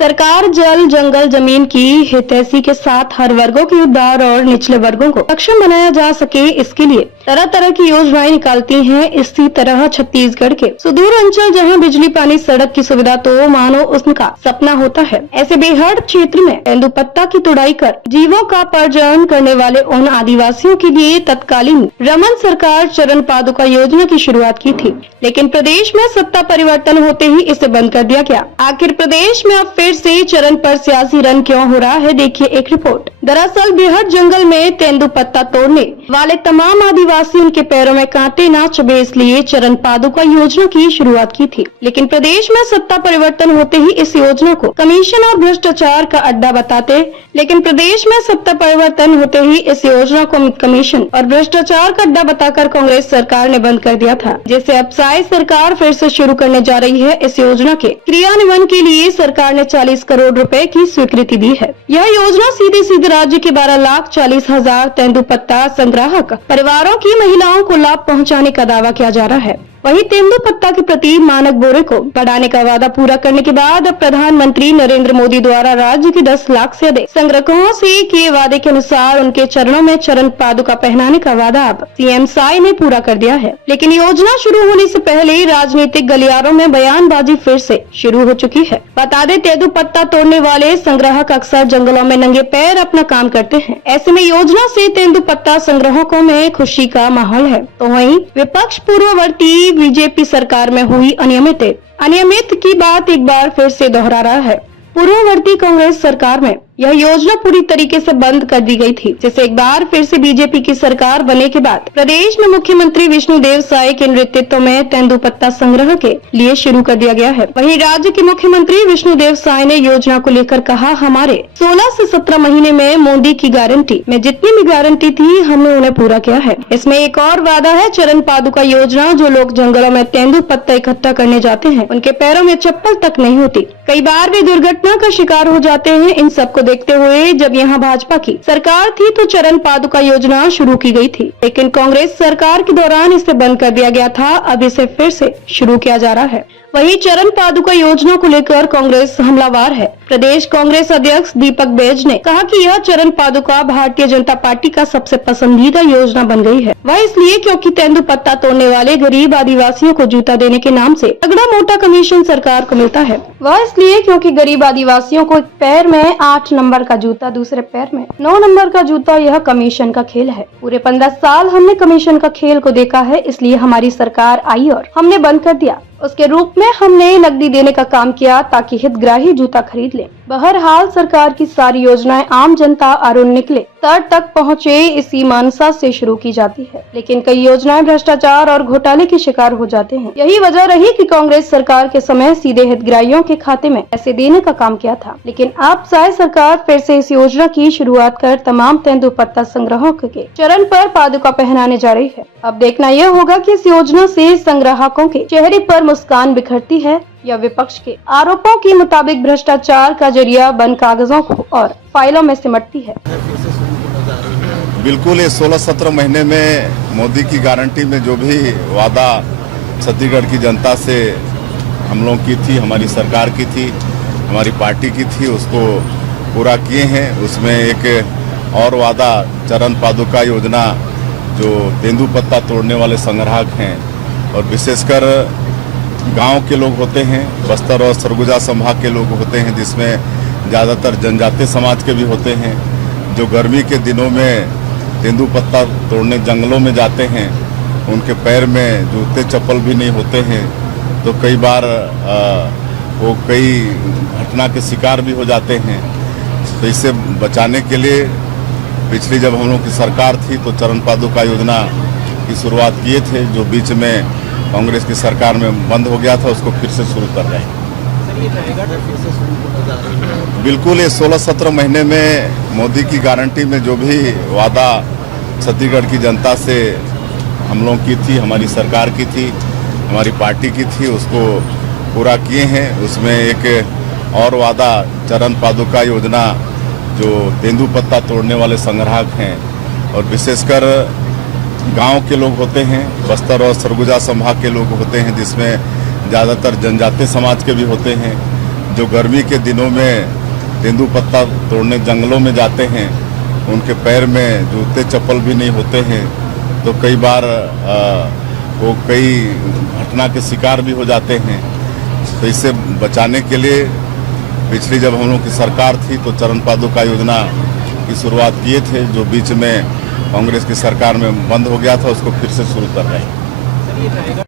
सरकार जल, जंगल, जमीन की हितैषी के साथ हर वर्गों के उद्धार और निचले वर्गों को सक्षम बनाया जा सके, इसके लिए तरह तरह की योजनाएं निकालती हैं। इसी तरह छत्तीसगढ़ के सुदूर अंचल जहां बिजली, पानी, सड़क की सुविधा तो मानो उनका सपना होता है, ऐसे बेहद क्षेत्र में तेंदुपत्ता की तुड़ाई कर जीवों का पर्जन करने वाले उन आदिवासियों के लिए तत्कालीन रमन सरकार चरण पादुका योजना की शुरुआत की थी, लेकिन प्रदेश में सत्ता परिवर्तन होते ही इसे बंद कर दिया गया। आखिर प्रदेश में अब फिर से चरण पर सियासी रन क्यों हो रहा है, देखिए एक रिपोर्ट। दरअसल बेहद जंगल में तेंदुपत्ता तोड़ने वाले तमाम आदिवासी उनके पैरों में कांटे न चुभे इसलिए चरण पादुका योजना की शुरुआत की थी, लेकिन प्रदेश में सत्ता परिवर्तन होते ही इस योजना को कमीशन और भ्रष्टाचार का अड्डा बताते कमीशन और भ्रष्टाचार का अड्डा बताकर कांग्रेस सरकार ने बंद कर दिया था, जिसे अब साई सरकार फिर से शुरू करने जा रही है। इस योजना के क्रियान्वयन के लिए सरकार ने 40 करोड़ रुपए की स्वीकृति दी है। यह योजना सीधे राज्य के 12,40,000 तेंदुपत्ता संग्राहक परिवारों की महिलाओं को लाभ पहुंचाने का दावा किया जा रहा है। वहीं तेंदुपत्ता के प्रति मानक बोरे को बढ़ाने का वादा पूरा करने के बाद अब प्रधानमंत्री नरेंद्र मोदी द्वारा राज्य के 10 लाख से अधिक संग्राहकों से किए वादे के अनुसार उनके चरणों में चरण पादुका पहनाने का वादा अब सीएम साई ने पूरा कर दिया है। लेकिन योजना शुरू होने से पहले राजनीतिक गलियारों में बयानबाजी फिर से शुरू हो चुकी है। बता दें, तेंदुपत्ता तोड़ने वाले संग्राहक अक्सर जंगलों में नंगे पैर अपना काम करते हैं। ऐसे में योजना से तेंदुपत्ता संग्राहकों में खुशी का माहौल है, तो वहीं विपक्ष पूर्ववर्ती बीजेपी सरकार में हुई अनियमित की बात एक बार फिर से दोहरा रहा है। पूर्ववर्ती कांग्रेस सरकार में यह योजना पूरी तरीके से बंद कर दी गई थी, जिसे एक बार फिर से बीजेपी की सरकार बनने के बाद प्रदेश में मुख्यमंत्री विष्णुदेव साय के नेतृत्व में तेंदुपत्ता संग्रह के लिए शुरू कर दिया गया है। वहीं राज्य के मुख्यमंत्री विष्णुदेव साय ने योजना को लेकर कहा, हमारे 16 से 17 महीने में मोदी की गारंटी में जितनी भी गारंटी थी हमने उन्हें पूरा किया है। इसमें एक और वादा है चरण पादुका योजना। जो लोग जंगलों में तेंदुपत्ता इकट्ठा करने जाते हैं उनके पैरों में चप्पल तक नहीं होती, कई बार वे दुर्घटना का शिकार हो जाते हैं। इन सबको देखते हुए जब यहाँ भाजपा की सरकार थी तो चरण पादुका योजना शुरू की गई थी, लेकिन कांग्रेस सरकार के दौरान इसे बंद कर दिया गया था। अब इसे फिर से शुरू किया जा रहा है। वहीं चरण पादुका योजना को लेकर कांग्रेस हमलावर है। प्रदेश कांग्रेस अध्यक्ष दीपक बैज ने कहा कि यह चरण पादुका भारतीय जनता पार्टी का सबसे पसंदीदा योजना बन गई है। वह इसलिए क्योंकि तेंदुपत्ता तोड़ने वाले गरीब आदिवासियों को जूता देने के नाम से तगड़ा मोटा कमीशन सरकार को मिलता है। वह इसलिए क्योंकि गरीब आदिवासियों को एक पैर में 8 नंबर का जूता, दूसरे पैर में 9 नंबर का जूता, यह कमीशन का खेल है। पूरे 15 साल हमने कमीशन का खेल को देखा है, इसलिए हमारी सरकार आई और हमने बंद कर दिया। उसके रूप में हमने नकदी देने का काम किया ताकि हितग्राही जूता खरीद ले। बहरहाल सरकार की सारी योजनाएं आम जनता और निकले स्तर तक पहुँचे इसी मानसा से शुरू की जाती है, लेकिन कई योजनाएं भ्रष्टाचार और घोटाले के शिकार हो जाते हैं। यही वजह रही कि कांग्रेस सरकार के समय सीधे हितग्राहियों के खाते में पैसे देने का काम किया था, लेकिन अब साय सरकार फिर से इस योजना की शुरुआत कर तमाम तेंदुपत्ता संग्राहकों के चरण पर पादुका पहनाने जा रही है। अब देखना यह होगा कि इस योजना से संग्राहकों के चेहरे पर मुस्कान बिखरती है या विपक्ष के आरोपों के मुताबिक भ्रष्टाचार का जरिया बन कागजों को और फाइलों में सिमटती है। बिल्कुल, ये 16-17 महीने में मोदी की गारंटी में जो भी वादा छत्तीसगढ़ की जनता से हम लोग की थी, हमारी सरकार की थी, हमारी पार्टी की थी, उसको पूरा किए हैं। उसमें एक और वादा चरण पादुका योजना, जो तेंदुपत्ता तोड़ने वाले संग्राहक हैं और विशेषकर गांव के लोग होते हैं, बस्तर और सरगुजा संभाग के लोग होते हैं, जिसमें ज़्यादातर जनजातीय समाज के भी होते हैं, जो गर्मी के दिनों में तेंदुपत्ता तोड़ने जंगलों में जाते हैं, उनके पैर में जूते चप्पल भी नहीं होते हैं, तो कई बार वो कई घटना के शिकार भी हो जाते हैं। तो इससे बचाने के लिए पिछली जब हम लोग की सरकार थी तो चरण पादुका योजना की शुरुआत किए थे, जो बीच में कांग्रेस की सरकार में बंद हो गया था, उसको फिर से शुरू कर रहे हैं। बिल्कुल, ये 16-17 महीने में मोदी की गारंटी में जो भी वादा छत्तीसगढ़ की जनता से हम लोग की थी, हमारी सरकार की थी, हमारी पार्टी की थी, उसको पूरा किए हैं। उसमें एक और वादा चरण पादुका योजना, जो तेंदुपत्ता तोड़ने वाले संग्राहक हैं और विशेषकर गांव के लोग होते हैं, बस्तर और सरगुजा संभाग के लोग होते हैं, जिसमें ज़्यादातर जनजातीय समाज के भी होते हैं, जो गर्मी के दिनों में तेंदुपत्ता तोड़ने जंगलों में जाते हैं, उनके पैर में जूते चप्पल भी नहीं होते हैं, तो कई बार वो कई घटना के शिकार भी हो जाते हैं। तो इससे बचाने के लिए पिछली जब हम लोग की सरकार थी तो चरण पादुका योजना की शुरुआत किए थे, जो बीच में कांग्रेस की सरकार में बंद हो गया था, उसको फिर से शुरू कर रहे हैं।